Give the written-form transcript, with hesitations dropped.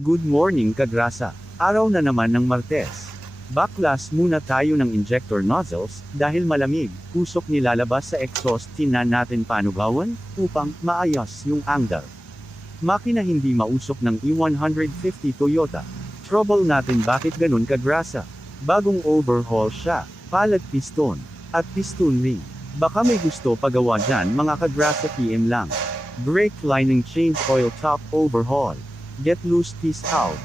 Good morning kagrasa. Araw na naman ng Martes. Baklas muna tayo ng injector nozzles, dahil malamig, usok nilalabas sa exhaust tin na natin panugawan, upang maayos yung angle. Makina hindi mausok ng E150 Toyota. Trouble natin bakit ganun kagrasa. Bagong overhaul siya, palad piston, at piston ring. Baka may gusto pagawa dyan mga kagrasa PM lang. Brake lining change oil top overhaul. Get loose peace out.